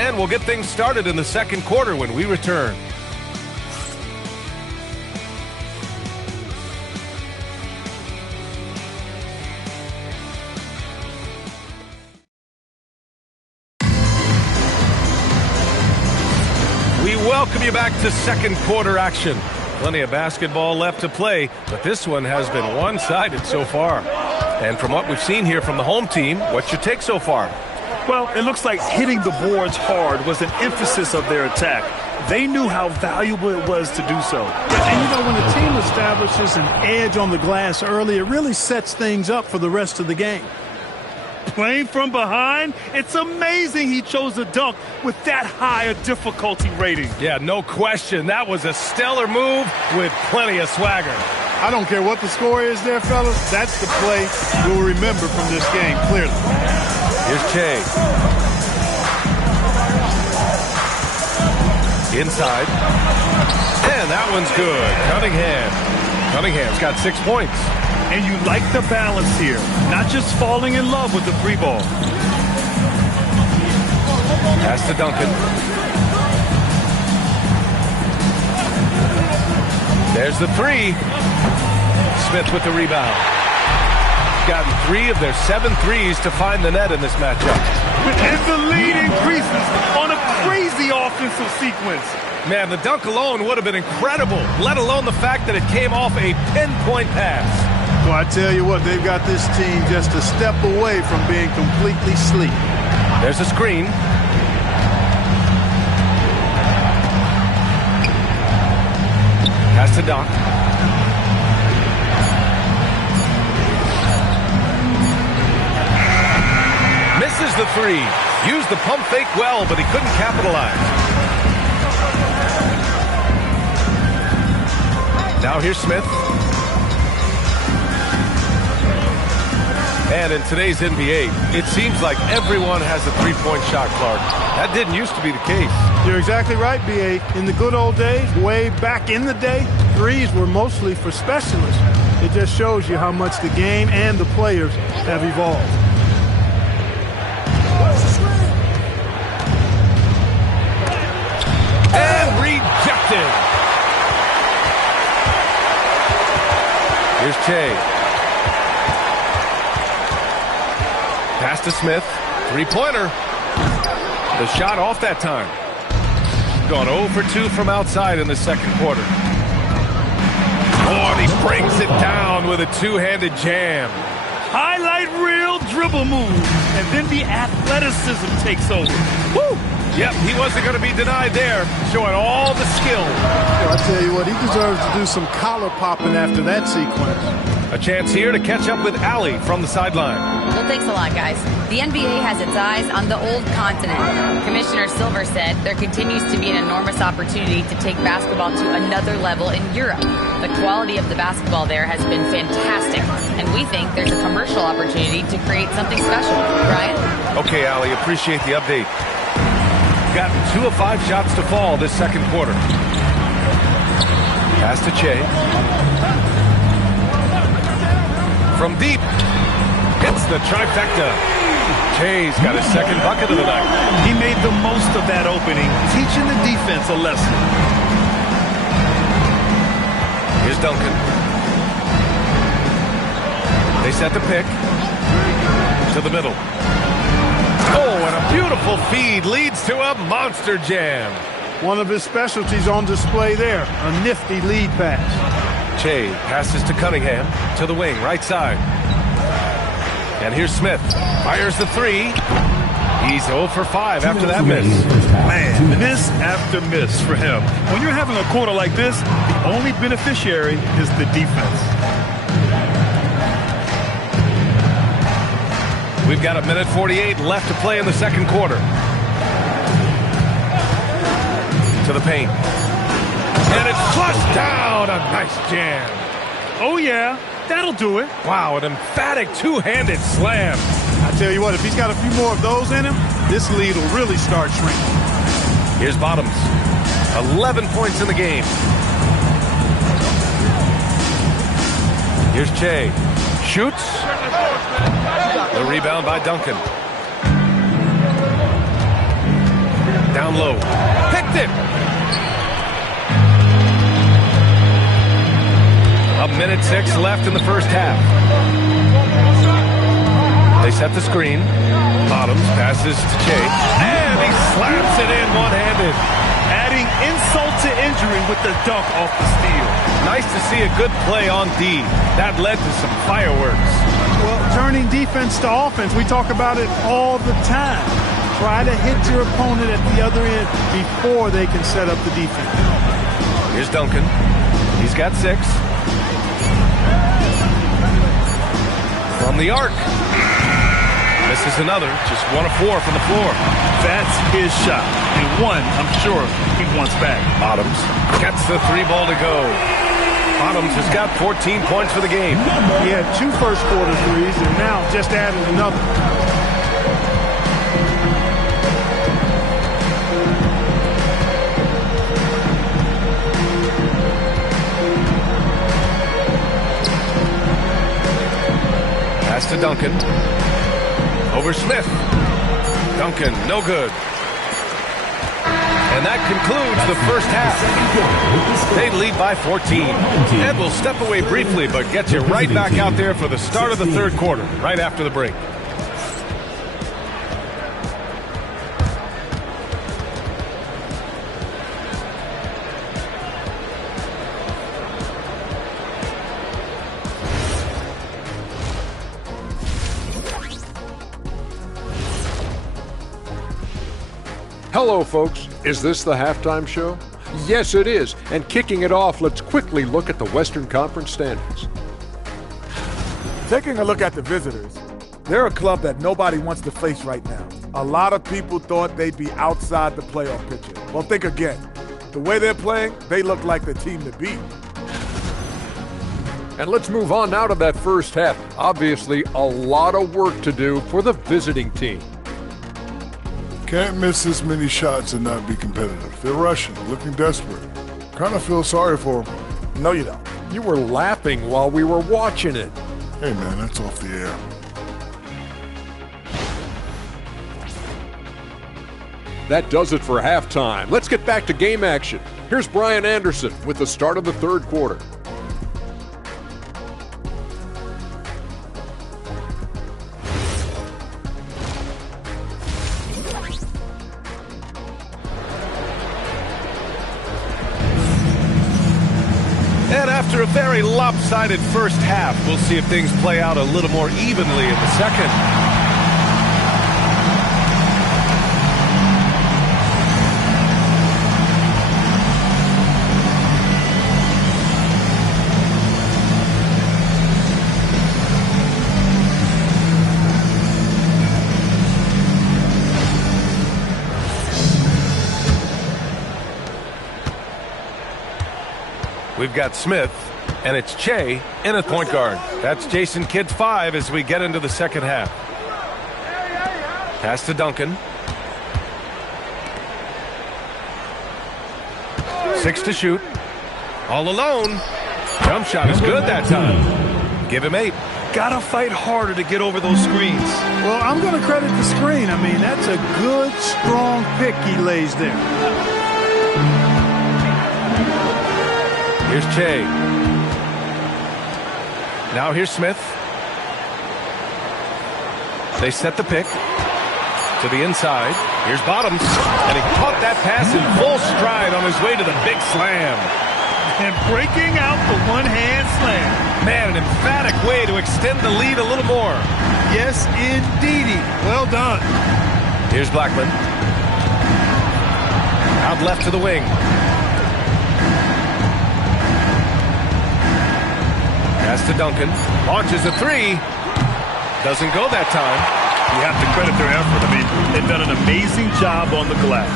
And we'll get things started in the second quarter when we return. We welcome you back to second quarter action. Plenty of basketball left to play, but this one has been one-sided so far. And from what we've seen here from the home team, what's your take so far? Well, it looks like hitting the boards hard was an emphasis of their attack. They knew how valuable it was to do so. And, you know, when a team establishes an edge on the glass early, it really sets things up for the rest of the game. Playing from behind, it's amazing he chose a dunk with that high a difficulty rating. Yeah, no question. That was a stellar move with plenty of swagger. I don't care what the score is there, fellas. That's the play we'll remember from this game, clearly. Here's Che. Inside. And that one's good. Cunningham's got 6 points. And you like the balance here, not just falling in love with the free ball. Pass to Duncan. There's the three. Smith with the rebound. Gotten 3 of their 7 threes to find the net in this matchup. And the lead increases on a crazy offensive sequence. Man, the dunk alone would have been incredible, let alone the fact that it came off a pinpoint pass. Well, I tell you what, they've got this team just a step away from being completely sleepy. There's a screen. Pass to Doc. Misses the three. Used the pump fake well, but he couldn't capitalize. Now here's Smith. And in today's NBA, it seems like everyone has a three-point shot, Clark. That didn't used to be the case. You're exactly right, B.A. In the good old days, way back in the day, threes were mostly for specialists. It just shows you how much the game and the players have evolved. And rejected. Here's Che. Pass to Smith. Three-pointer. The shot off that time. Gone 0 for 2 from outside in the second quarter. Oh, and he brings it down with a two-handed jam. Highlight reel dribble move. And then the athleticism takes over. Woo! Yep, he wasn't going to be denied there. Showing all the skill. Well, I tell you what, he deserves to do some collar popping after that sequence. A chance here to catch up with Allie from the sideline. Well, thanks a lot, guys. The NBA has its eyes on the old continent. Commissioner Silver said there continues to be an enormous opportunity to take basketball to another level in Europe. The quality of the basketball there has been fantastic, and we think there's a commercial opportunity to create something special. Brian? Okay, Allie, appreciate the update. Got 2 of 5 shots to fall this second quarter. Pass to Che. From deep, hits the trifecta. Che's got his second bucket of the night. He made the most of that opening, teaching the defense a lesson. Here's Duncan. They set the pick to the middle. Oh, and a beautiful feed leads to a monster jam. One of his specialties on display there, a nifty lead pass. Che passes to Cunningham, to the wing, right side. And here's Smith. Fires the three. He's 0 for 5 after that miss. Man, miss after miss for him. When you're having a quarter like this, the only beneficiary is the defense. We've got 1:48 left to play in the second quarter. To the paint. And it's flushed down. A nice jam. Oh, yeah. That'll do it. Wow, an emphatic two-handed slam. I tell you what, if he's got a few more of those in him, this lead will really start shrinking. Here's Bottoms. 11 points in the game. Here's Che. Shoots. The rebound by Duncan. down low. Picked it. A minute 6 left in the first half. They set the screen. Bottoms passes to Che. And he slaps it in one-handed. Adding insult to injury with the dunk off the steal. Nice to see a good play on D. That led to some fireworks. Well, turning defense to offense, we talk about it all the time. Try to hit your opponent at the other end before they can set up the defense. Here's Duncan. He's got 6. From the arc. Misses another. Just 1 of 4 from the floor. That's his shot. And one, I'm sure, he wants back. Bottoms gets the 3 ball to go. Bottoms has got 14 points for the game. He had 2 first-quarter threes and now just added another. Pass to Duncan. Over Smith. Duncan, no good. And that concludes the first half. They lead by 14. And we'll step away briefly, but get you right back out there for the start of the third quarter, right after the break. Hello, folks. Is this the halftime show? Yes, it is. And kicking it off, let's quickly look at the Western Conference standings. Taking a look at the visitors, they're a club that nobody wants to face right now. A lot of people thought they'd be outside the playoff picture. Well, think again. The way they're playing, they look like the team to beat. And let's move on now to that first half. Obviously, a lot of work to do for the visiting team. Can't miss this many shots and not be competitive. They're rushing, looking desperate. Kind of feel sorry for them. No, you don't. You were laughing while we were watching it. Hey, man, that's off the air. That does it for halftime. Let's get back to game action. Here's Brian Anderson with the start of the third quarter. And after a very lopsided first half, we'll see if things play out a little more evenly in the second. We've got Smith, and it's Che in at point guard. That's Jason Kidd's 5 as we get into the second half. Pass to Duncan. 6 to shoot. All alone. Jump shot is good that time. Give him 8. Gotta fight harder to get over those screens. Well, I'm going to credit the screen. I mean, that's a good, strong pick he lays there. Here's Che. Now here's Smith. They set the pick to the inside. Here's Bottoms. And he caught that pass in full stride on his way to the big slam. And breaking out the one-hand slam. Man, an emphatic way to extend the lead a little more. Yes, indeedy. Well done. Here's Blackman. Out left to the wing. Pass to Duncan. Launches a 3. Doesn't go that time. You have to credit their effort. I mean, they've done an amazing job on the glass.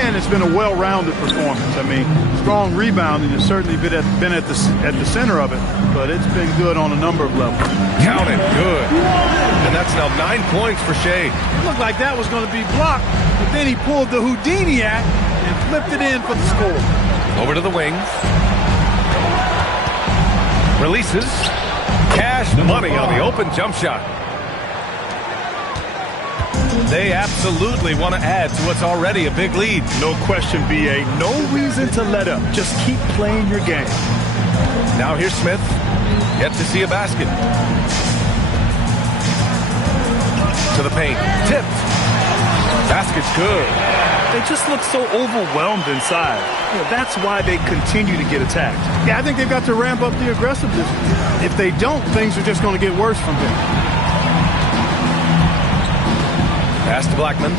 And it's been a well-rounded performance. I mean, strong rebounding has certainly been at the center of it, but it's been good on a number of levels. Count it, good. And that's now 9 points for Shea. It looked like that was going to be blocked, but then he pulled the Houdini act and flipped it in for the score. Over to the wing. Releases. Cash money on the open jump shot. They absolutely want to add to what's already a big lead. No question, BA. No reason to let up. Just keep playing your game. Now here's Smith. Yet to see a basket. To the paint. Tipped. Basket's good. They just look so overwhelmed inside. That's why they continue to get attacked. Yeah, I think they've got to ramp up the aggressiveness. If they don't, things are just going to get worse from here. Pass to Blackman.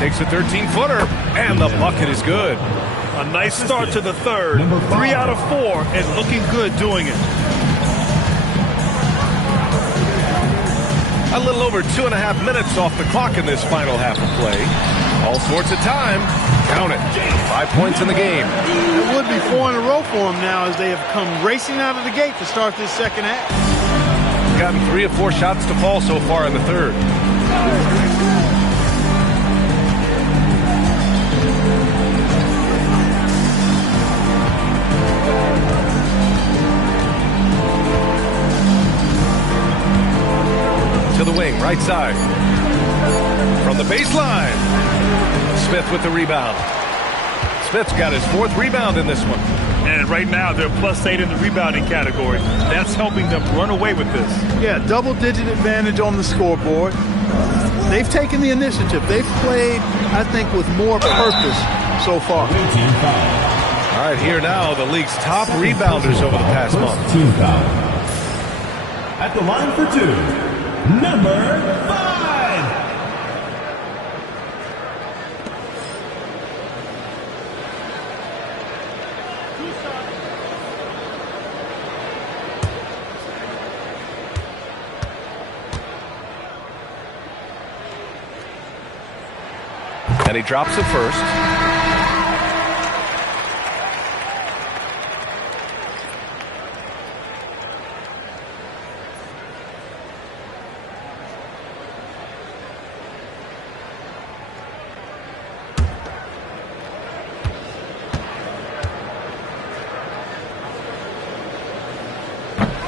Takes a 13-footer, and the bucket is good. A nice start to the third. 3 out of 4, and looking good doing it. A little over 2.5 minutes off the clock in this final half of play. All sorts of time. Count it. 5 points in the game. It would be 4 in a row for them now as they have come racing out of the gate to start this second half. Gotten 3 of 4 shots to fall so far in the third. To the wing, right side. From the baseline. Smith with the rebound. Smith's got his 4th rebound in this one. And right now, they're +8 in the rebounding category. That's helping them run away with this. Yeah, double-digit advantage on the scoreboard. They've taken the initiative. They've played, I think, with more purpose so far. All right, here now, the league's top rebounders over the past month. Team foul. At the line for 2, number 5. And he drops it first.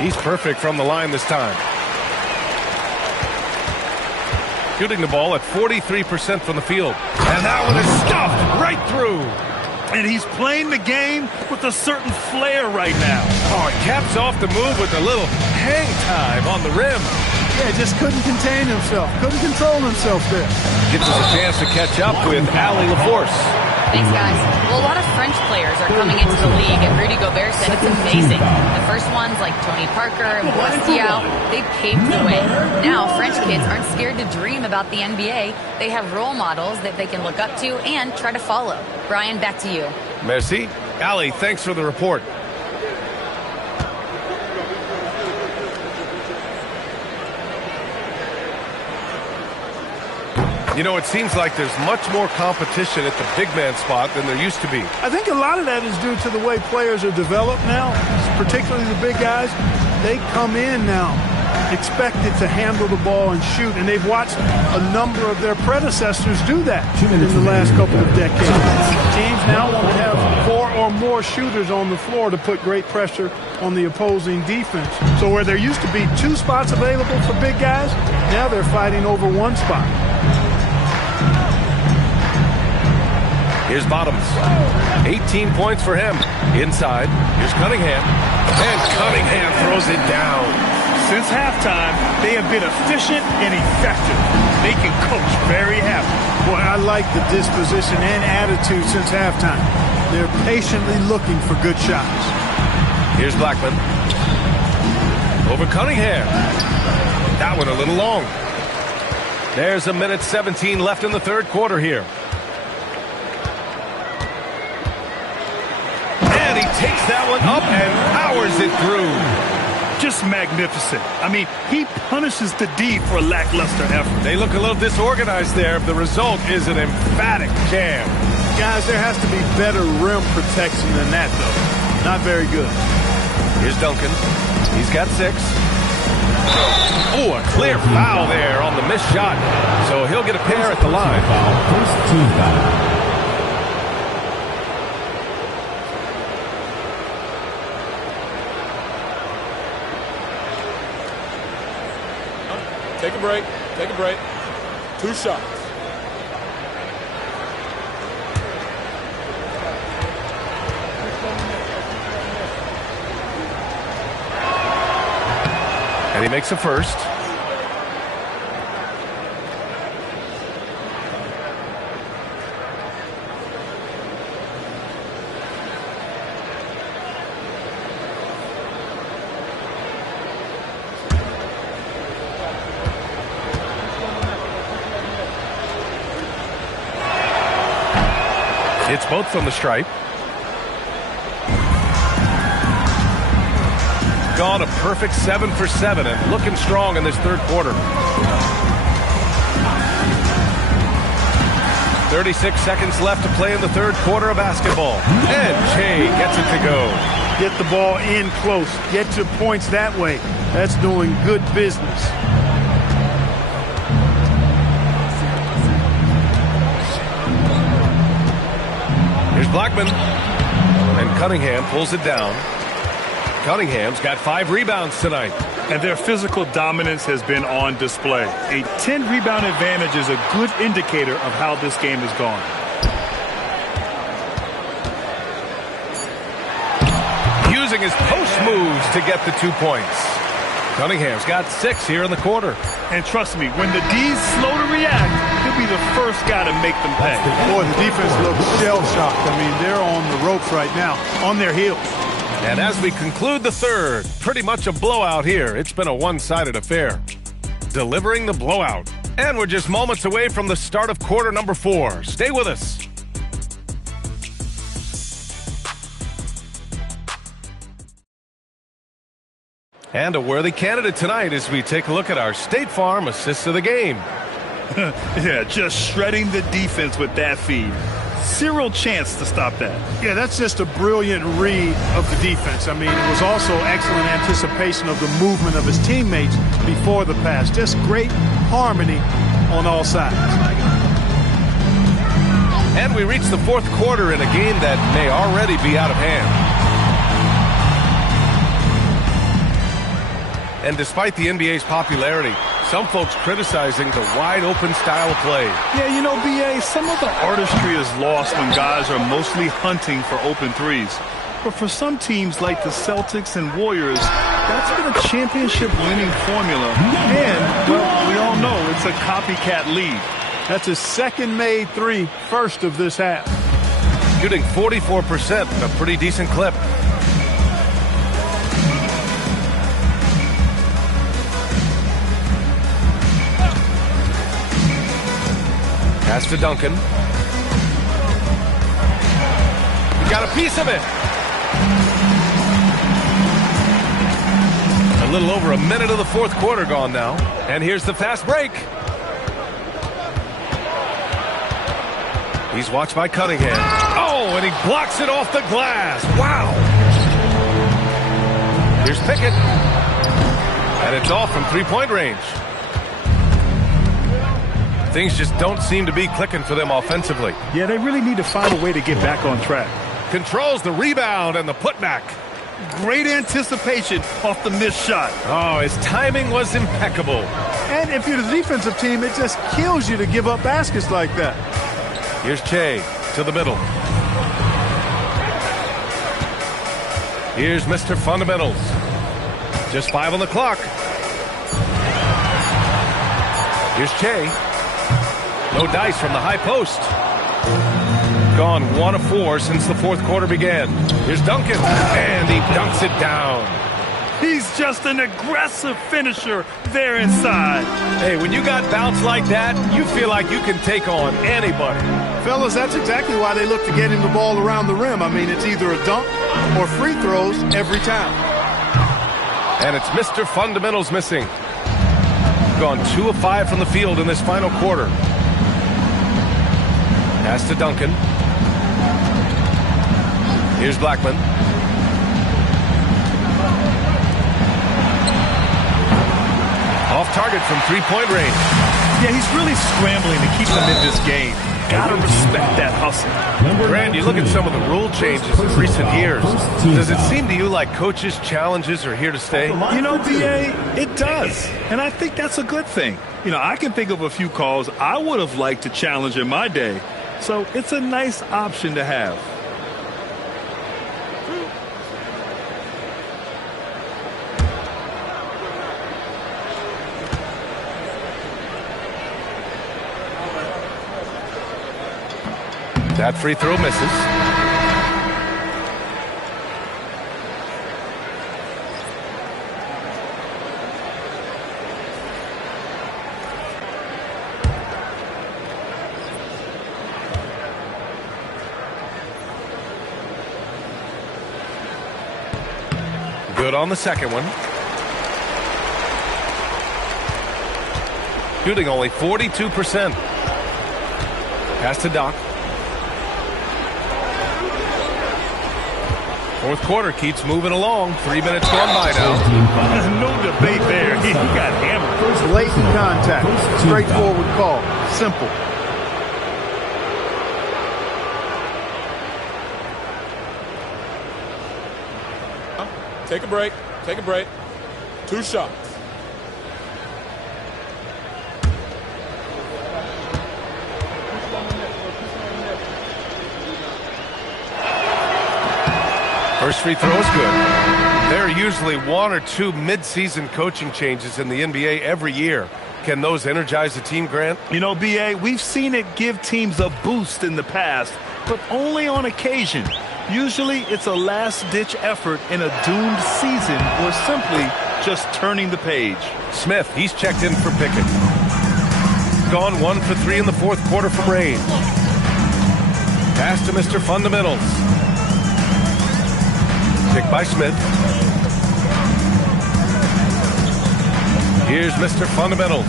He's perfect from the line this time. Shooting the ball at 43% from the field. And that one is stuffed right through. And he's playing the game with a certain flair right now. Oh, he caps off the move with a little hang time on the rim. Yeah, just couldn't contain himself. Couldn't control himself there. Gives us a chance to catch up with Allie LaForce. Thanks, guys. Well, a lot of French players are coming into the league, and Rudy Gobert said it's amazing. The first ones, like Tony Parker and Boris Diaw, they paved the way. Now, French kids aren't scared to dream about the NBA. They have role models that they can look up to and try to follow. Brian, back to you. Merci. Allie, thanks for the report. You know, it seems like there's much more competition at the big man spot than there used to be. I think a lot of that is due to the way players are developed now, particularly the big guys. They come in now expected to handle the ball and shoot, and they've watched a number of their predecessors do that in the last couple of decades. Teams now want to have 4 or more shooters on the floor to put great pressure on the opposing defense. So where there used to be 2 spots available for big guys, now they're fighting over 1 spot. Here's Bottoms. 18 points for him. Inside. Here's Cunningham. And Cunningham throws it down. Since halftime, they have been efficient and effective, making Coach very happy. Boy, I like the disposition and attitude since halftime. They're patiently looking for good shots. Here's Blackman. Over Cunningham. That one a little long. There's a minute 17 left in the third quarter here. He takes that one up and powers it through. Just magnificent. I mean, he punishes the D for lackluster effort. They look a little disorganized there. The result is an emphatic jam. Guys, there has to be better rim protection than that, though. Not very good. Here's Duncan. He's got 6. Oh, a clear foul there on the missed shot. So he'll get a pair at the line. First team foul. Take a break. Take a break. 2 shots. And he makes a first. It's both from the stripe. Gone a perfect 7 for 7 and looking strong in this third quarter. 36 seconds left to play in the third quarter of basketball. And Che gets it to go. Get the ball in close. Get your points that way. That's doing good business. Here's Blackman. And Cunningham pulls it down. Cunningham's got 5 rebounds tonight. And their physical dominance has been on display. A 10-rebound advantage is a good indicator of how this game has gone. Using his post moves to get the 2 points. Cunningham's got 6 here in the quarter. And trust me, when the D's slow to react, he'll be the first guy to make them pay. Boy, the defense looks shell-shocked. I mean, they're on the ropes right now, on their heels. And as we conclude the third, pretty much a blowout here. It's been a one-sided affair. Delivering the blowout. And we're just moments away from the start of quarter number 4. Stay with us. And a worthy candidate tonight as we take a look at our State Farm assists of the game. Yeah, just shredding the defense with that feed. Zero chance to stop that. Yeah, that's just a brilliant read of the defense. I mean, it was also excellent anticipation of the movement of his teammates before the pass. Just great harmony on all sides. And we reach the fourth quarter in a game that may already be out of hand. And despite the NBA's popularity, some folks criticizing the wide-open style of play. Yeah, you know, B.A., some of the artistry is lost when guys are mostly hunting for open threes. But for some teams like the Celtics and Warriors, that's been a championship-winning formula. And, well, we all know it's a copycat league. That's his second-made 3, first of this half. Shooting 44%, a pretty decent clip. Pass to Duncan. He got a piece of it. A little over a minute of the fourth quarter gone now. And here's the fast break. He's watched by Cunningham. Oh, and he blocks it off the glass. Wow. Here's Pickett. And it's off from three-point range. Things just don't seem to be clicking for them offensively. Yeah, they really need to find a way to get back on track. Controls the rebound and the putback. Great anticipation off the missed shot. Oh, his timing was impeccable. And if you're the defensive team, it just kills you to give up baskets like that. Here's Che to the middle. Here's Mr. Fundamentals. Just 5 on the clock. Here's Che. No dice from the high post. Gone 1 of 4 since the fourth quarter began. Here's Duncan, and he dunks it down. He's just an aggressive finisher there inside. Hey, when you got bounce like that, you feel like you can take on anybody. Fellas, that's exactly why they look to get him the ball around the rim. I mean, it's either a dunk or free throws every time. And it's Mr. Fundamentals missing. Gone 2 of 5 from the field in this final quarter. Pass to Duncan. Here's Blackman. Off target from three-point range. Yeah, he's really scrambling to keep them in this game. Gotta respect that hustle. Grant, you look at some of the rule changes in recent years. Does it seem to you like coaches' challenges are here to stay? You know, BA, it does. And I think that's a good thing. You know, I can think of a few calls I would have liked to challenge in my day. So it's a nice option to have. That free throw misses. Good on the second one. Shooting only 42%. Pass to Doc. Fourth quarter keeps moving along. 3 minutes gone by now. No debate there. He got hammered. Blatant contact. Straightforward call. Simple. Take a break. Take a break. 2 shots. First free throw is good. There are usually 1 or 2 mid-season coaching changes in the NBA every year. Can those energize the team, Grant? You know, BA, we've seen it give teams a boost in the past, but only on occasion. Usually it's a last-ditch effort in a doomed season or simply just turning the page. Smith, he's checked in for Pickett. Gone 1 for 3 in the fourth quarter from range. Pass to Mr. Fundamentals. Pick by Smith. Here's Mr. Fundamentals.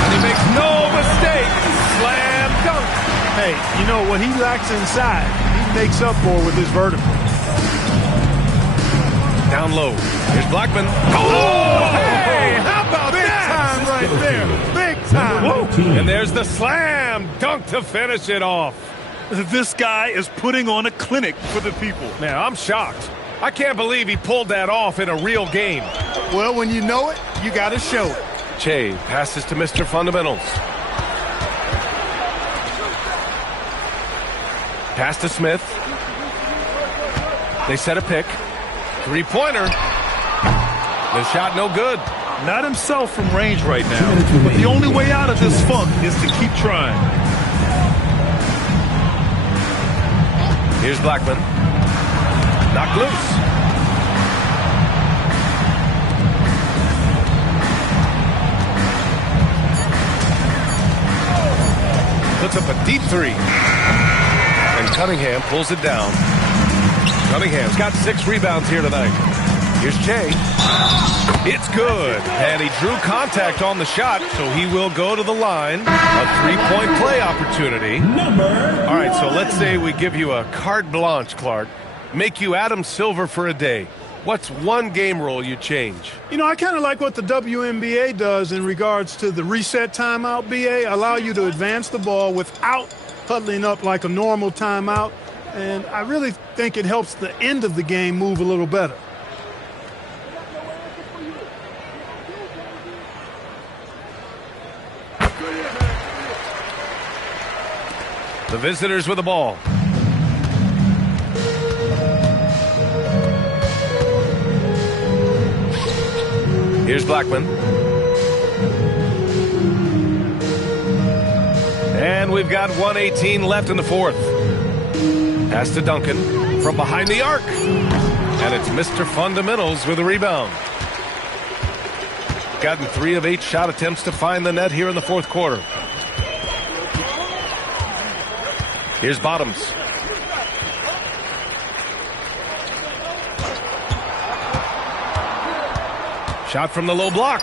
And he makes no mistake. Slam dunk. Hey, you know what he lacks inside, he makes up for with his vertical. Down low. Here's Blackman. Oh, hey, how about Big that? time right there. Big time. And there's the slam dunk to finish it off. This guy is putting on a clinic for the people. Man, I'm shocked. I can't believe he pulled that off in a real game. Well, when you know it, you got to show it. Che passes to Mr. Fundamentals. Pass to Smith. They set a pick. Three-pointer. The shot no good. Not himself from range right now, but the only way out of this funk is to keep trying. Here's Blackman. Knocked loose. Puts up a deep three. And Cunningham pulls it down. Cunningham's got 6 rebounds here tonight. Here's Che. It's good. And he drew contact on the shot, so he will go to the line. A 3-point play opportunity. All right, so let's say we give you a carte blanche, Clark. Make you Adam Silver for a day. What's one game rule you change? You know, I kind of like what the WNBA does in regards to the reset timeout, BA. Allow you to advance the ball without huddling up like a normal timeout. And I really think it helps the end of the game move a little better. The visitors with the ball. Here's Blackman. And we've got 1:18 left in the fourth. Pass to Duncan from behind the arc. And it's Mr. Fundamentals with a rebound. Gotten 3 of 8 shot attempts to find the net here in the fourth quarter. Here's Bottoms. Shot from the low block.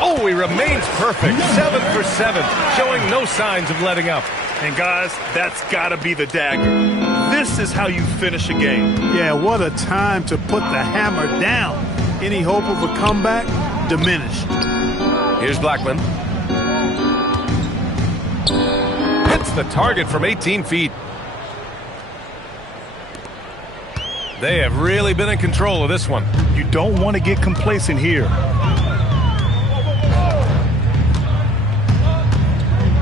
Oh, he remains perfect. 7 for 7, showing no signs of letting up. And guys, that's got to be the dagger. This is how you finish a game. Yeah, what a time to put the hammer down. Any hope of a comeback diminished. Here's Blackman. Hits the target from 18 feet. They have really been in control of this one. You don't want to get complacent here.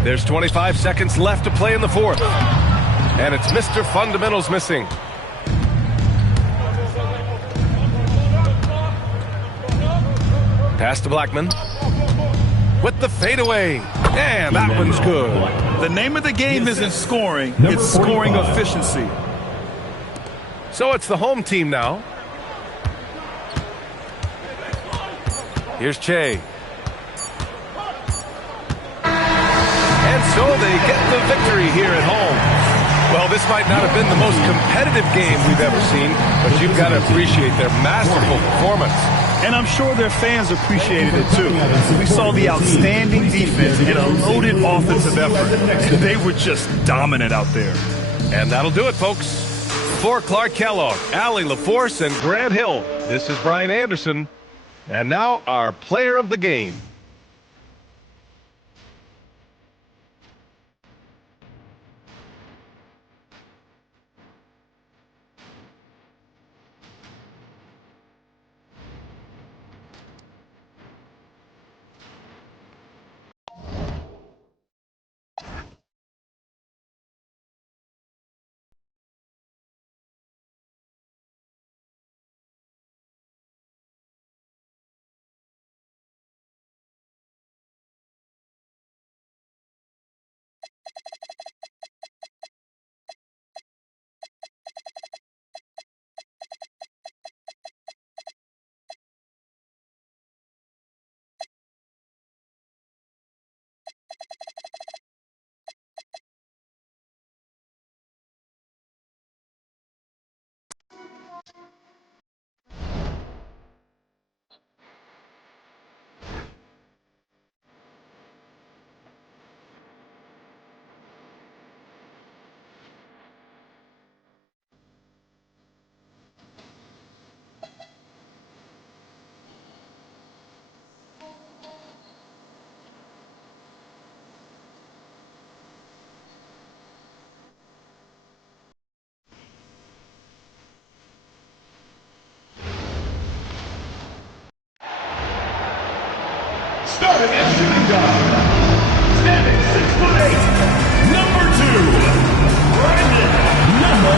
There's 25 seconds left to play in the fourth. And it's Mr. Fundamentals missing. Pass to Blackman. With the fadeaway. And that one's good. The name of the game isn't scoring, it's scoring efficiency. So it's the home team now. Here's Che. And so they get the victory here at home. Well, this might not have been the most competitive game we've ever seen, but you've got to appreciate their masterful performance. And I'm sure their fans appreciated it too. We saw the outstanding defense and a loaded offensive effort. They were just dominant out there. And that'll do it, folks. For Clark Kellogg, Allie LaForce, and Grant Hill, this is Brian Anderson. And now our player of the game. Starting at shooting guard, standing 6'8", number 2, Brandon, number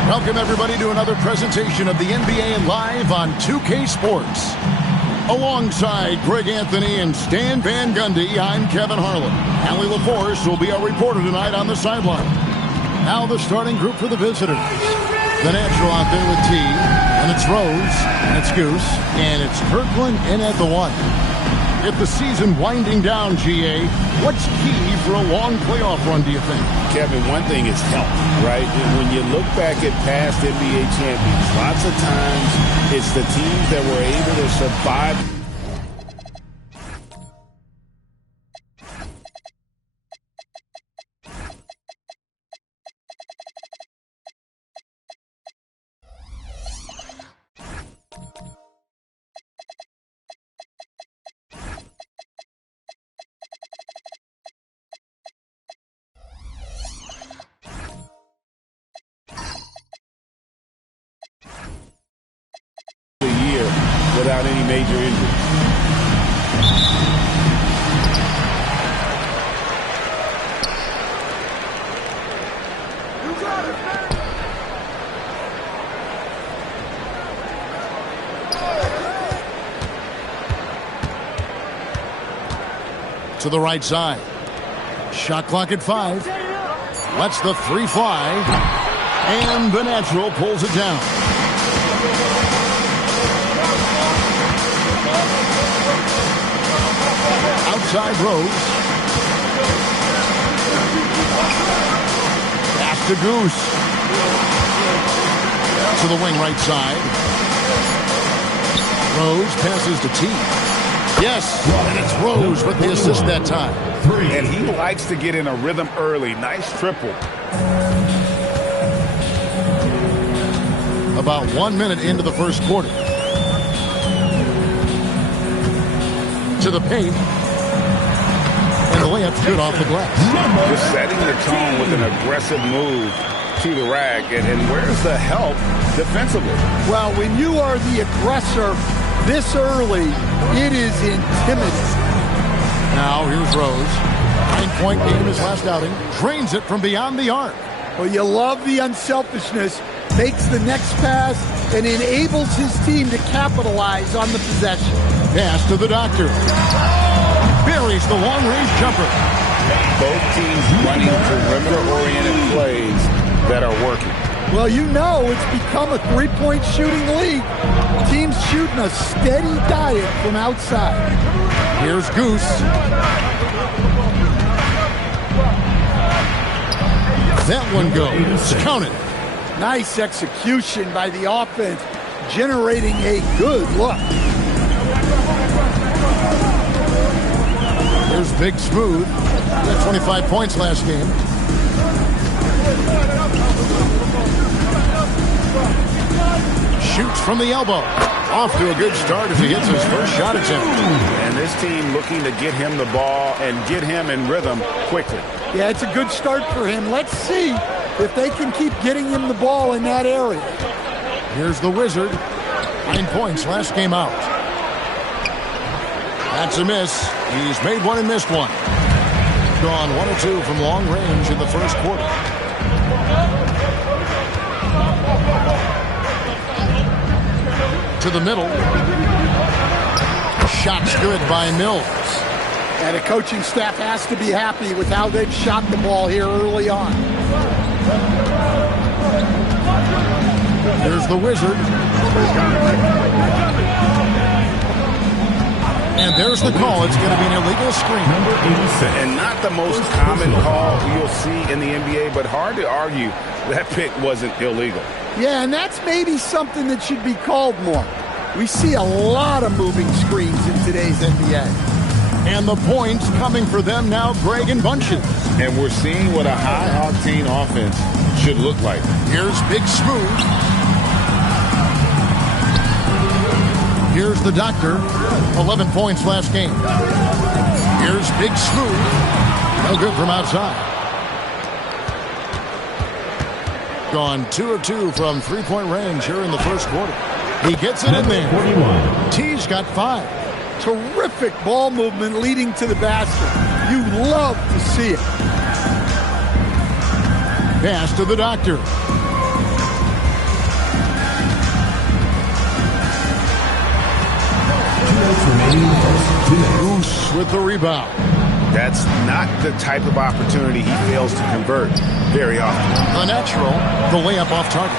2. Welcome everybody to another presentation of the NBA Live on 2K Sports. Alongside Greg Anthony and Stan Van Gundy, I'm Kevin Harlan. Allie LaForce will be our reporter tonight on the sideline. Now the starting group for the visitors. The natural out there with T, and it's Rose, and it's Goose, and it's Kirkland in at the 1. If the season winding down, GA, what's key for a long playoff run, do you think? Kevin, one thing is health, right? When you look back at past NBA champions, lots of times it's the teams that were able to survive. Without any major injuries. To the right side. Shot clock at 5. Lets the 3 fly. And the natural pulls it down. Outside Rose. Pass to Goose. To the wing right side. Rose passes to T. Yes, and it's Rose with the assist that time. And he likes to get in a rhythm early. Nice triple. About 1 minute into the first quarter. To the paint. And the layup's good off the glass. Just setting the tone with an aggressive move to the rack. And where's the help defensively? Well, when you are the aggressor this early, it is intimidating. Now, here's Rose. 9-point game his last outing. Drains it from beyond the arc. Well, you love the unselfishness. Makes the next pass and enables his team to capitalize on the possession. Pass to the doctor. Buries the long-range jumper. Both teams running perimeter-oriented plays that are working. Well, you know it's become a three-point shooting league. Teams shooting a steady diet from outside. Here's Goose. That one goes. Count it. Nice execution by the offense, generating a good look. Here's Big Smooth. He had 25 points last game. Shoots from the elbow. Off to a good start as he hits his first shot attempt. And this team looking to get him the ball and get him in rhythm quickly. Yeah, it's a good start for him. Let's see if they can keep getting him the ball in that area. Here's the Wizard. 9 points last game out. That's a miss. He's made one and missed one. Gone 1 of 2 from long range in the first quarter. To the middle. Shot's good by Mills. And the coaching staff has to be happy with how they've shot the ball here early on. There's the Wizard. And there's the call. It's going to be an illegal screen. And not the most common call you'll see in the NBA, but hard to argue that pick wasn't illegal. Yeah, and that's maybe something that should be called more. We see a lot of moving screens in today's NBA. And the points coming for them now, Greg, in bunches. And we're seeing what a high-octane offense should look like. Here's Big Smooth. Here's the Doctor. 11 points last game. Here's Big Smooth. No good from outside. Gone 2 of 2 from three-point range here in the first quarter. He gets it in there. 41. T's got 5. Terrific ball movement leading to the basket. You love to see it. Pass to the Doctor. Goose with the rebound. That's not the type of opportunity he fails to convert very often. The natural, the layup off target.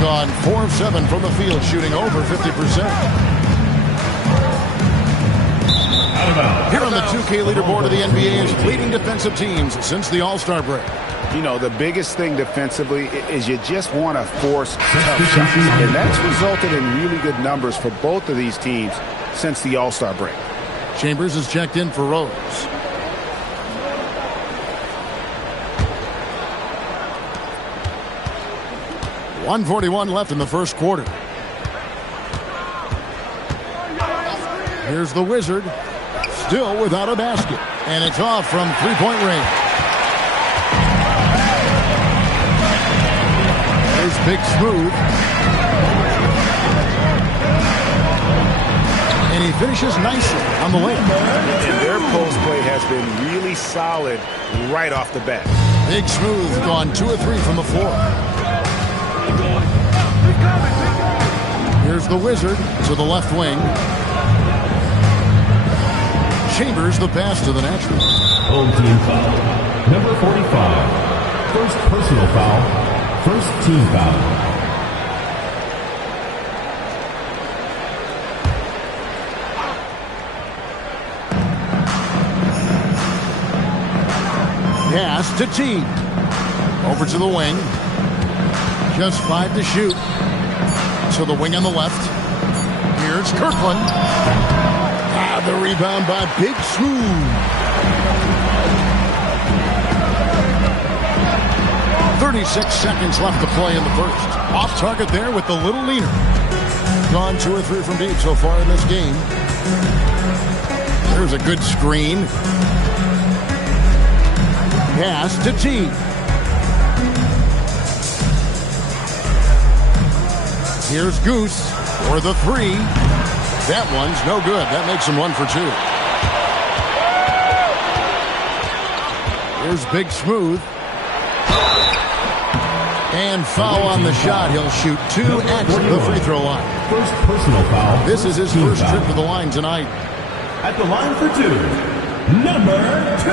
Gone 4 of 7 from the field, shooting over 50%. Here on the 2K leaderboard of the NBA is leading defensive teams since the All-Star break. You know, the biggest thing defensively is you just want to force tough shots. And that's resulted in really good numbers for both of these teams since the All-Star break. Chambers is checked in for Rose. .141 left in the first quarter. Here's the Wizard. Still without a basket. And it's off from three-point range. There's Big Smooth. And he finishes nicely on the layup. And their post play has been really solid right off the bat. Big Smooth gone 2 of 3 from the floor. Here's the Wizard to the left wing. Chambers the pass to the natural. Home team foul. Number 45. First personal foul. First team foul. Pass to T. Over to the wing. Just 5 to shoot. To the wing on the left. Here's Kirkland. The rebound by Big Smooth. 36 seconds left to play in the first. Off target there with the little leaner. Gone 2 or 3 from deep so far in this game. There's a good screen. Pass to T. Here's Goose for the 3. That one's no good. That makes him 1 for 2. Here's Big Smooth. And foul on the shot. He'll shoot 2 at the free throw line. First personal foul. This is his first trip to the line tonight. At the line for 2, number 2.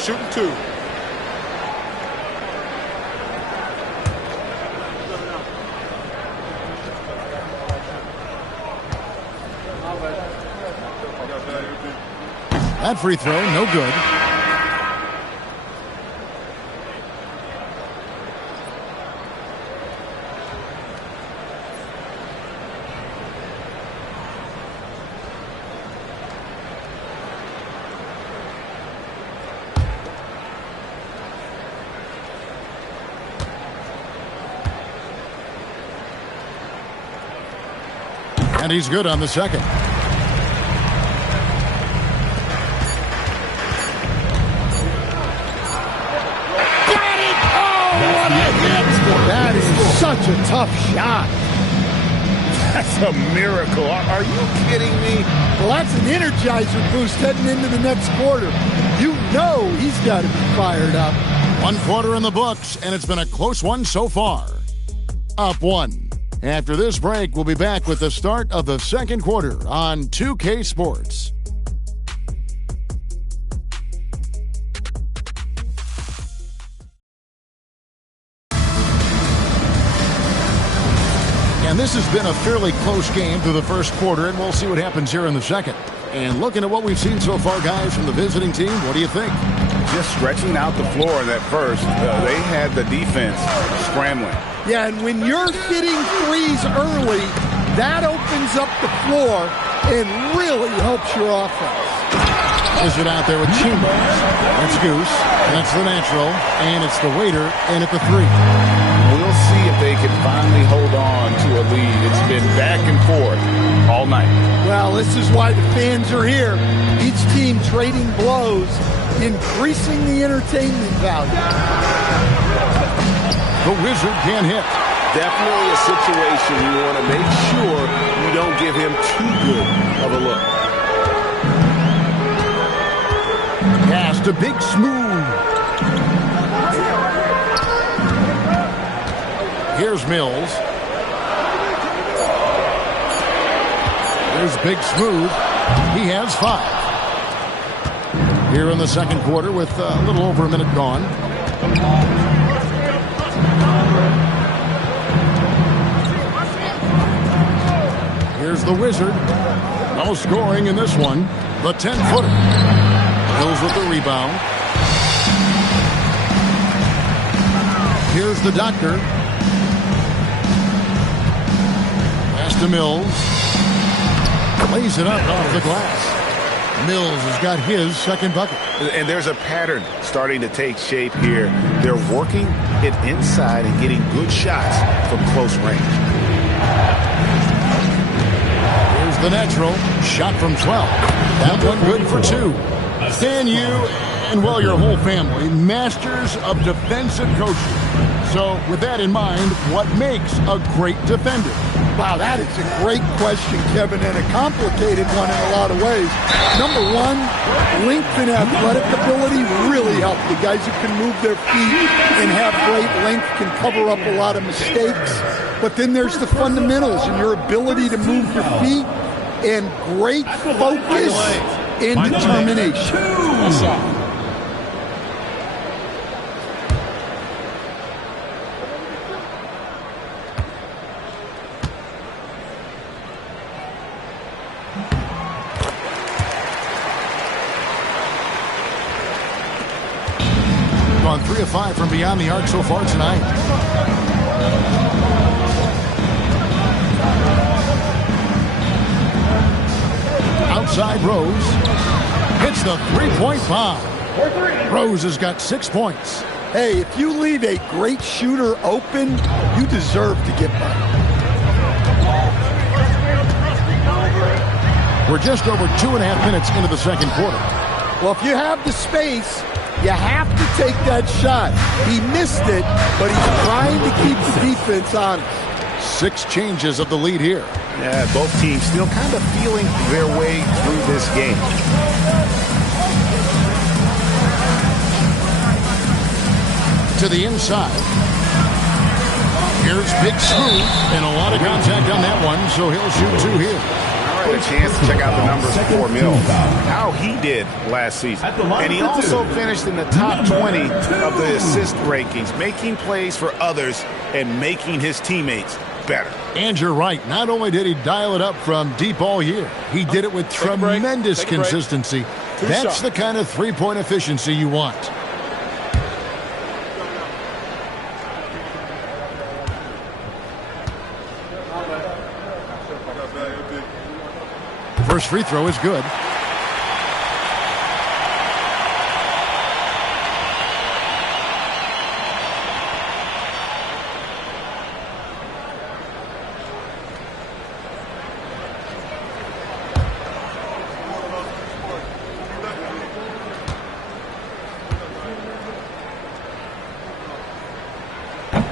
Shooting 2. That free throw, no good. And he's good on the second. That is such a tough shot. That's a miracle. Are you kidding me? Well, that's an energizer boost heading into the next quarter. You know he's got to be fired up. 1 quarter in the books, and it's been a close one so far. Up 1. After this break, we'll be back with the start of the second quarter on 2K Sports. And this has been a fairly close game through the first quarter, and we'll see what happens here in the second. And looking at what we've seen so far, guys, from the visiting team, what do you think? Just stretching out the floor in that first. They had the defense scrambling. Yeah, and when you're hitting threes early, that opens up the floor and really helps your offense. Is it out there with Chambers? That's Goose. That's the natural. And it's the waiter in at the 3. We'll see if they can finally hold on to a lead. It's been back and forth all night. Well, this is why the fans are here. Each team trading blows, increasing the entertainment value. The Wizard can hit. Definitely a situation you want to make sure you don't give him too good of a look. Pass to Big Smooth. Here's Mills. There's Big Smooth. He has 5. Here in the second quarter with a little over a minute gone. Here's the Wizard. No scoring in this one. The 10-footer. Mills with the rebound. Here's the Doctor. Pass to Mills. Lays it up off the glass. Mills has got his second bucket. And there's a pattern starting to take shape here. They're working it inside and getting good shots from close range. Here's the natural. Shot from 12. That one good for 2. Can you, and well, your whole family, masters of defensive coaching. So with that in mind, what makes a great defender? Wow, that is a great question, Kevin, and a complicated one in a lot of ways. Number 1, length and athletic ability really help. The guys who can move their feet and have great length can cover up a lot of mistakes. But then there's the fundamentals and your ability to move your feet and great focus and determination. Gone 3 of 5 from beyond the arc so far tonight. Outside Rose hits the 3-point bomb. Rose has got 6 points. Hey, if you leave a great shooter open, you deserve to get money. We're just over 2.5 minutes into the second quarter. Well, if you have the space, you have to take that shot. He missed it, but he's trying to keep the defense honest. 6 changes of the lead here. Yeah, both teams still kind of feeling their way through this game. To the inside. Here's Big Smooth, and a lot of contact on that one, so he'll shoot 2 here. All right, a chance to check out the numbers for Mills. How he did last season. And he also finished in the top 20 of the assist rankings, making plays for others and making his teammates better. And you're right. Not only did he dial it up from deep all year, he did it with tremendous consistency. That's the kind of three-point efficiency you want. First free throw is good.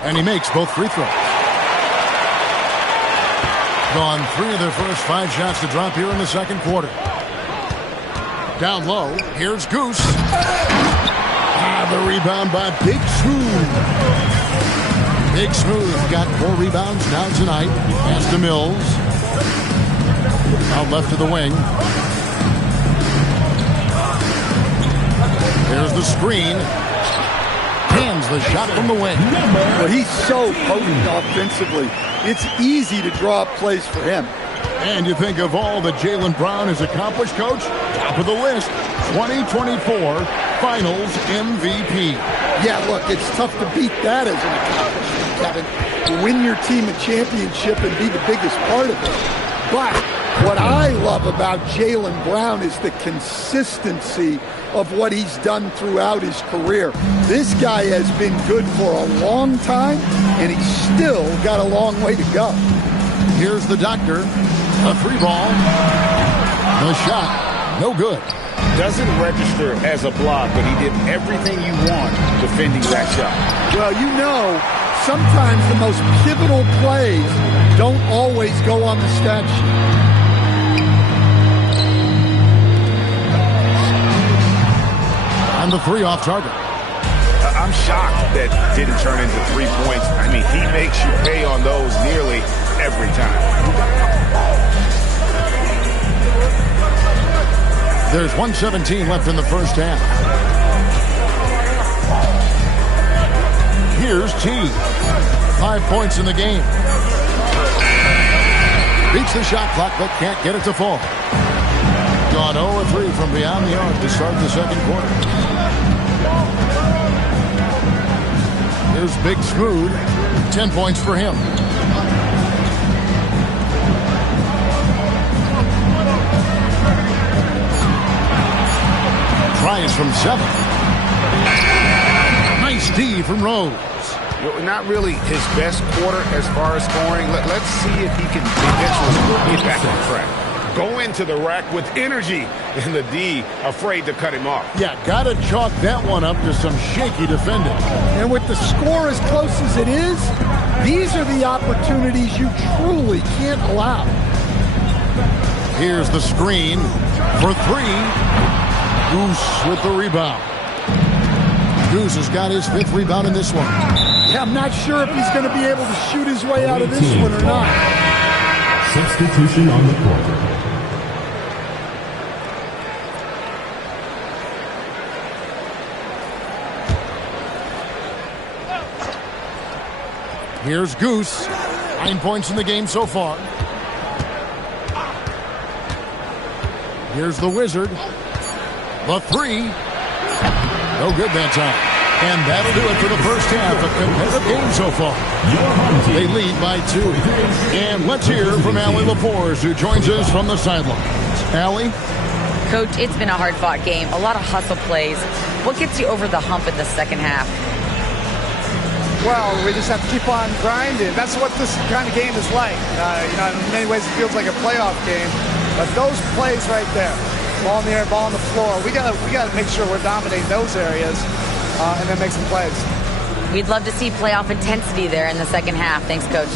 And he makes both free throws. Gone 3 of their first 5 shots to drop here in the second quarter. Down low, here's Goose. The rebound by Big Smooth. Big Smooth got 4 rebounds now tonight. Pass to Mills. Out left to the wing. There's the screen. Hands the shot from the wing. Well, he's so potent offensively. It's easy to draw up plays for him. And you think of all that Jaylen Brown has accomplished, Coach? Top of the list, 2024 Finals MVP. Yeah, look, it's tough to beat that as an accomplishment, Kevin. To win your team a championship and be the biggest part of it. But what I love about Jaylen Brown is the consistency of what he's done throughout his career. This guy has been good for a long time, and he's still got a long way to go. Here's the doctor. A 3-ball. The shot, no good. Doesn't register as a block, but he did everything you want defending that shot. Well, you know, sometimes the most pivotal plays don't always go on the stat sheet. And the 3 off target. I'm shocked that didn't turn into 3 points. I mean, he makes you pay on those nearly every time. There's 1:17 left in the first half. Here's T. 5 points in the game. Beats the shot clock, but can't get it to fall. Gone 0-3 from beyond the arc to start the second quarter. Here's Big Smooth. 10 points for him. Tries from 7. Nice D from Rose. Not really his best quarter as far as scoring. Let's see if he can eventually get back on track. Go into the rack with energy, and the D afraid to cut him off. Yeah, got to chalk that one up to some shaky defending. And with the score as close as it is, these are the opportunities you truly can't allow. Here's the screen for 3. Goose with the rebound. Goose has got his 5th rebound in this one. Yeah, I'm not sure if he's going to be able to shoot his way out of this one or not. Substitution on the court. Here's Goose. 9 points in the game so far. Here's the Wizard. The 3. No good that time. And that'll do it for the first half. A competitive game so far. They lead by 2. And let's hear from Allie LaForce, who joins us from the sidelines. Allie? Coach, it's been a hard-fought game, a lot of hustle plays. What gets you over the hump in the second half? Well, we just have to keep on grinding. That's what this kind of game is like. In many ways it feels like a playoff game. But those plays right there, ball in the air, ball on the floor, we gotta make sure we're dominating those areas and then make some plays. We'd love to see playoff intensity there in the second half. Thanks, Coach.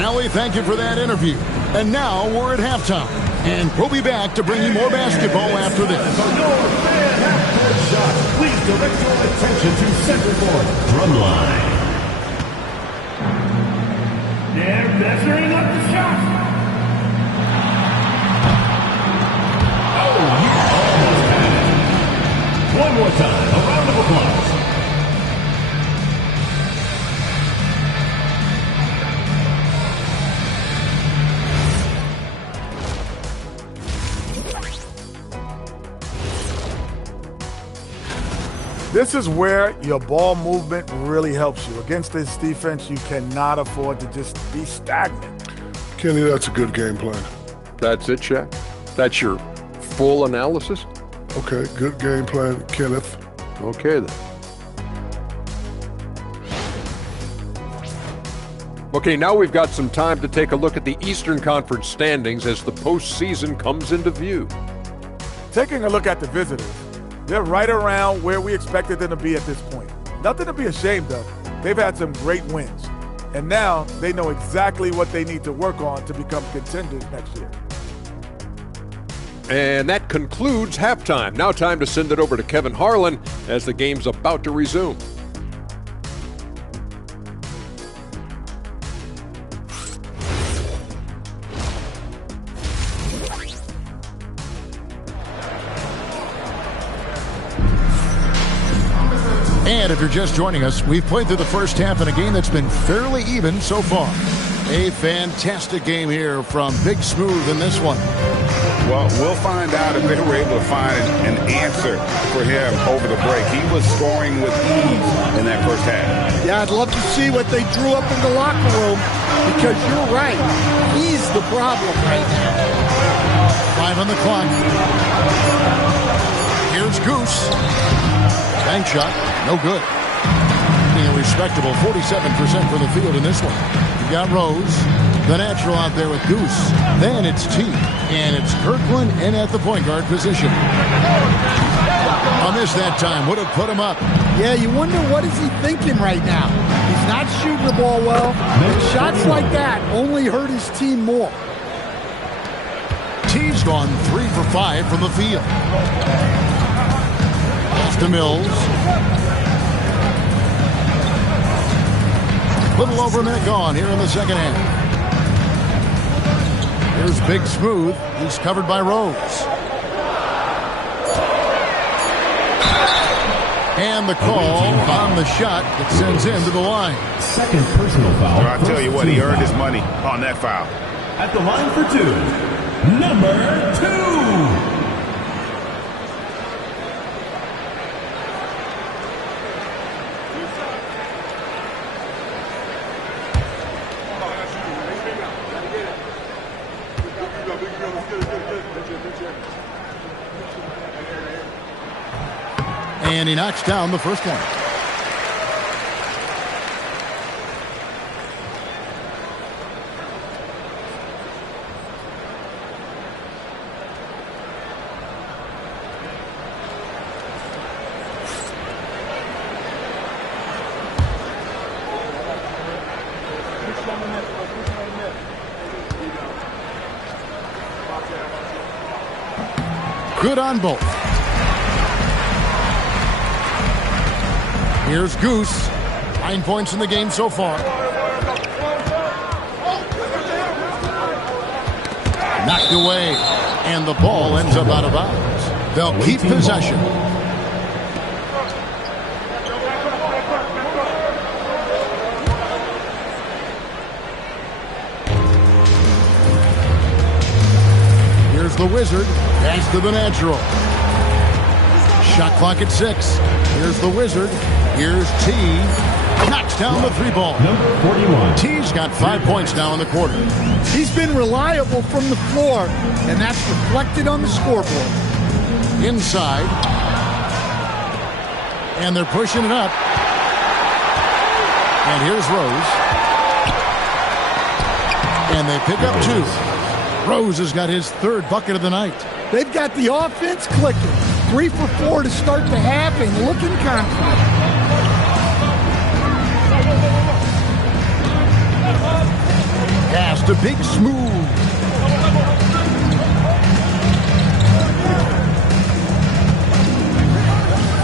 Allie, thank you for that interview. And now we're at halftime. And we'll be back to bring you more basketball after this. Please direct your attention to center court. Drumline. They're measuring up the shot. Oh, you almost had it. One more time. A round of applause. This is where your ball movement really helps you. Against this defense, you cannot afford to just be stagnant. Kenny, that's a good game plan. That's it, Shaq? That's your full analysis? Okay, good game plan, Kenneth. Okay, then. Okay, now we've got some time to take a look at the Eastern Conference standings as the postseason comes into view. Taking a look at the visitors, they're right around where we expected them to be at this point. Nothing to be ashamed of. They've had some great wins. And now they know exactly what they need to work on to become contenders next year. And that concludes halftime. Now time to send it over to Kevin Harlan as the game's about to resume. And if you're just joining us, we've played through the first half in a game that's been fairly even so far. A fantastic game here from Big Smooth in this one. Well, we'll find out if they were able to find an answer for him over the break. He was scoring with ease in that first half. Yeah, I'd love to see what they drew up in the locker room because you're right. He's the problem right now. 5 on the clock. Here's Goose. Bank shot, no good. Getting a respectable 47% from the field in this one. You've got Rose, the natural out there with Goose. Then it's T, and it's Kirkland in at the point guard position. On this that time, would have put him up. Yeah, you wonder what is he thinking right now. He's not shooting the ball well, and shots like that only hurt his team more. T's gone 3 for 5 from the field. To Mills. Little over a minute gone here in the second half. Here's Big Smooth. He's covered by Rose. And the call on the shot that sends him to the line. Second personal foul. Well, I'll tell you what, he earned his money on that foul. At the line for 2, number 2. And he knocks down the first one. Good on both. Here's Goose. 9 points in the game so far. Knocked away. And the ball ends up out of bounds. They'll keep possession. Here's the Wizard. Pass to the natural. Shot clock at 6. Here's the Wizard. Here's T. Knocks down the three ball. Number 41. T's got 5 points now in the quarter. He's been reliable from the floor, and that's reflected on the scoreboard. Inside. And they're pushing it up. And here's Rose. And they pick up 2. Rose has got his 3rd bucket of the night. They've got the offense clicking. 3 for 4 to start the half and looking confident. Pass to Big Smooth.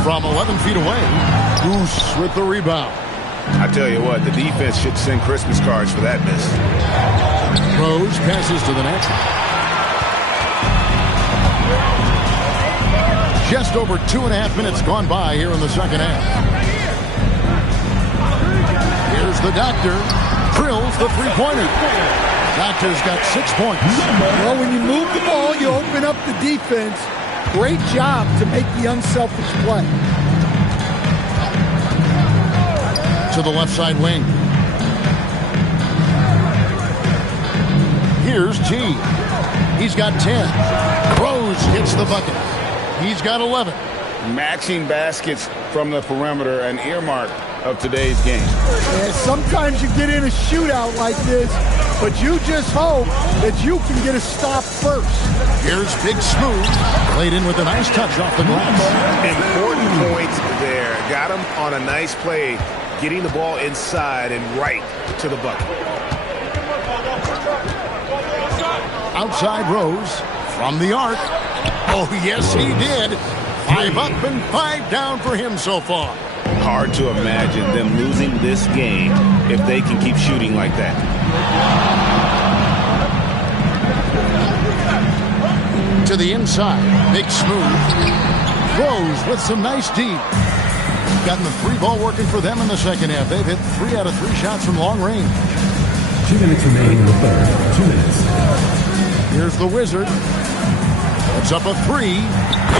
From 11 feet away, Goose with the rebound. I tell you what, the defense should send Christmas cards for that miss. Rose passes to the net. Just over 2.5 minutes gone by here in the second half. Here's the Doctor. Drills the three-pointer. Doctor's got 6 points. Well, when you move the ball, you open up the defense. Great job to make the unselfish play. To the left side wing. Here's T. He's got 10. Rose hits the bucket. He's got 11. Matching baskets from the perimeter, an earmark of today's game. And sometimes you get in a shootout like this, but you just hope that you can get a stop first. Here's Big Smooth. Played in with a nice touch off the glass. Important points there. Got him on a nice play, getting the ball inside and right to the bucket. Outside Rose from the arc. Oh, yes, he did. 5 up and 5 down for him so far. Hard to imagine them losing this game if they can keep shooting like that. To the inside. Big Smooth. Rose with some nice D. Gotten the 3 ball working for them in the second half. They've hit 3 out of 3 shots from long range. 2 minutes remaining in the third. 2 minutes. Here's the Wizard. It's up a 3.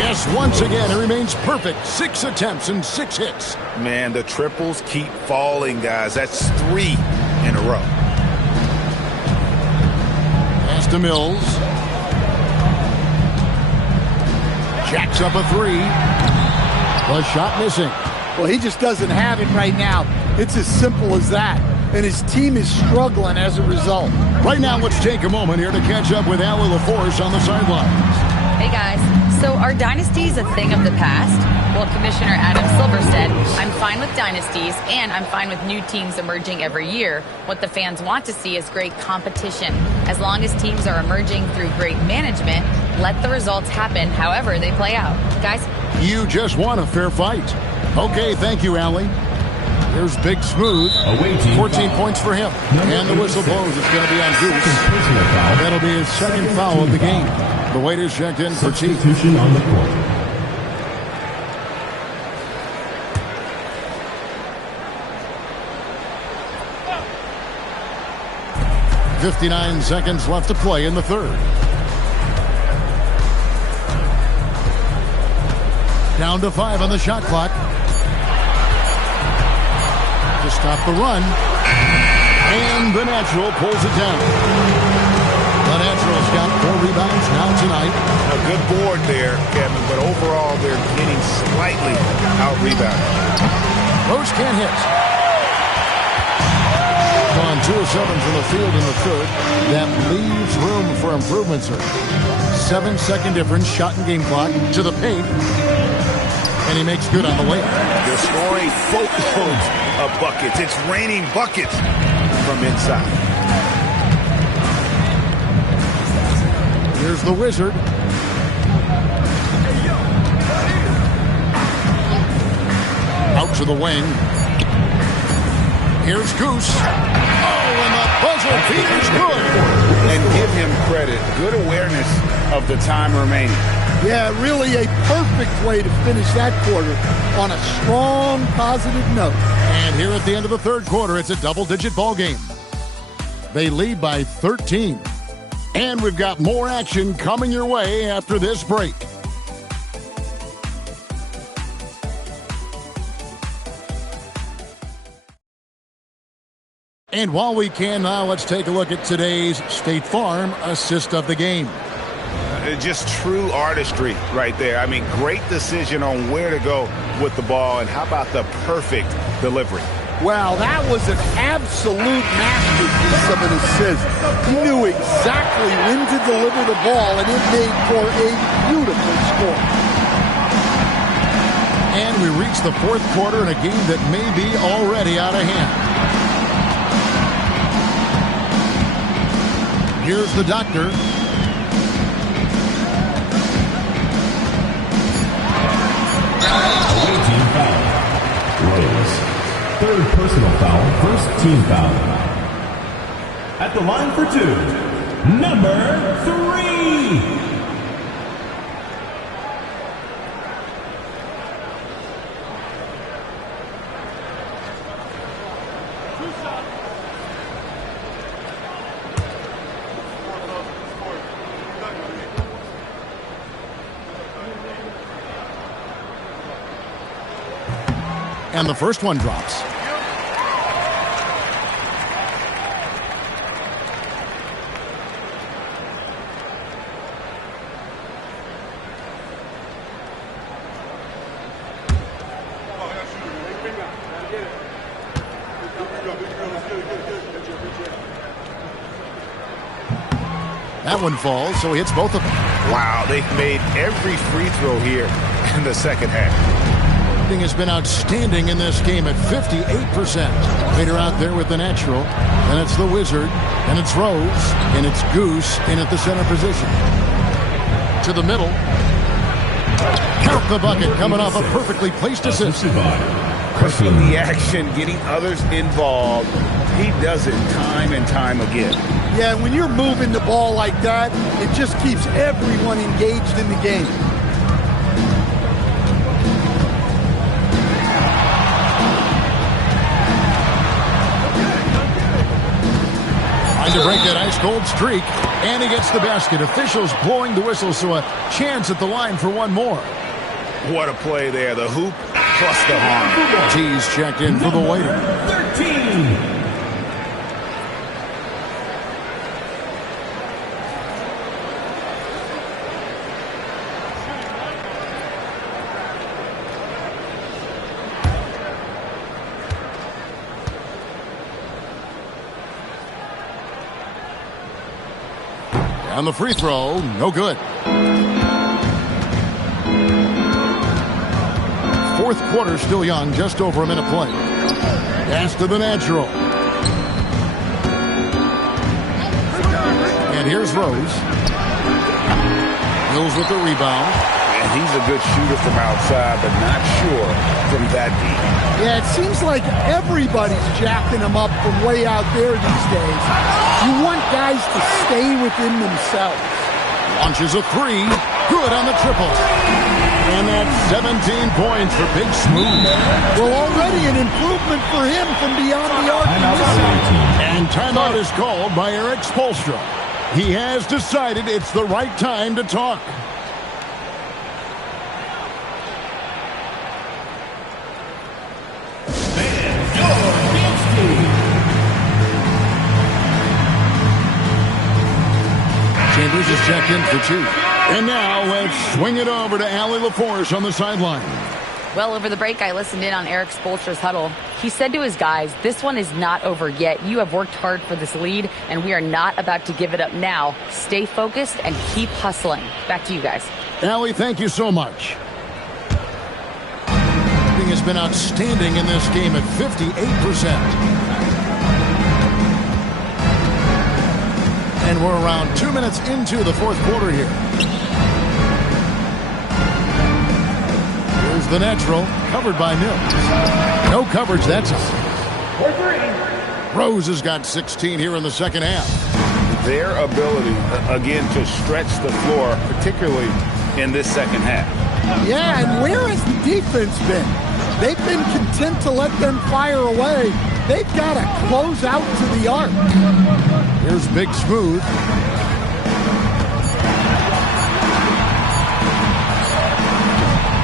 Yes, once again, it remains perfect. 6 attempts and 6 hits. Man, the triples keep falling, guys. That's 3 in a row. Pass to Mills. Jacks up a 3. The shot missing. Well, he just doesn't have it right now. It's as simple as that. And his team is struggling as a result. Right now, let's take a moment here to catch up with Allie LaForce on the sidelines. Hey guys, so are dynasties a thing of the past? Well, Commissioner Adam Silver said, I'm fine with dynasties and I'm fine with new teams emerging every year. What the fans want to see is great competition. As long as teams are emerging through great management, let the results happen however they play out. Guys? You just want a fair fight. Okay, thank you, Allie. Here's Big Smooth. 14 points for him. And the whistle blows. It's going to be on Goose. That'll be his second foul of the game. The waiter's checked in for T. Substitution on the court. .59 seconds left to play in the third. Down to 5 on the shot clock. To stop the run. And the Natural pulls it down. The Natural's got 4 rebounds now tonight. A good board there, Kevin, but overall they're getting slightly out-rebounded. Rose can't hit. Gone 2 of 7 from the field in the third. That leaves room for improvement, sir. 7-second difference, shot and game clock to the paint. And he makes good on the way. They're scoring boatloads of buckets. It's raining buckets from inside. Here's the Wizard. Out to the wing. Here's Goose. Oh, and the buzzer beater's good. And give him credit. Good awareness of the time remaining. Yeah, really a perfect way to finish that quarter on a strong, positive note. And here at the end of the third quarter, it's a double-digit ball game. They lead by 13. And we've got more action coming your way after this break. And while we can now, let's take a look at today's State Farm assist of the game. Just true artistry right there. I mean, great decision on where to go with the ball, and how about the perfect delivery? Wow, that was an absolute masterpiece of an assist. He knew exactly when to deliver the ball, and it made for a beautiful score. And we reach the fourth quarter in a game that may be already out of hand. Here's the doctor. Team foul. Rose. Third personal foul, first team foul. At the line for 2, number 3. And the first one drops. That one falls, so he hits both of them. Wow, they've made every free throw here in the second half. Has been outstanding in this game at 58%. Later out there with the natural, and it's the Wizard, and it's Rose, and it's Goose in at the center position. To the middle. Count the bucket, coming off a perfectly placed assist. Pushing the action, getting others involved. He does it time and time again. Yeah, when you're moving the ball like that, it just keeps everyone engaged in the game. To break that ice-cold streak, and he gets the basket. Officials blowing the whistle, so a chance at the line for one more. What a play there. The hoop plus the harm. T's checked in for the waiter. 13. On the free throw, no good. Fourth quarter still young, just over a minute play. Pass to the natural. And here's Rose. Hills with the rebound. And he's a good shooter from outside, but not sure from that deep. Yeah, it seems like everybody's jacking him up from way out there these days. You want guys to stay within themselves. Launches a three. Good on the triple. And that's 17 points for Big Smooth. Well, already an improvement for him from beyond the arc. And timeout is called by Eric Spoelstra. He has decided it's the right time to talk. Chambers is checked in for 2. And now let's swing it over to Allie LaForce on the sideline. Well, over the break, I listened in on Eric Spoelstra's huddle. He said to his guys, this one is not over yet. You have worked hard for this lead, and we are not about to give it up now. Stay focused and keep hustling. Back to you guys. Allie, thank you so much. Shooting has been outstanding in this game at 58%. And we're around 2 minutes into the fourth quarter here. Here's the natural, covered by Mills. No coverage, that's it. Rose has got 16 here in the second half. Their ability, again, to stretch the floor, particularly in this second half. Yeah, and where has the defense been? They've been content to let them fire away. They've got to close out to the arc. Here's Big Smooth.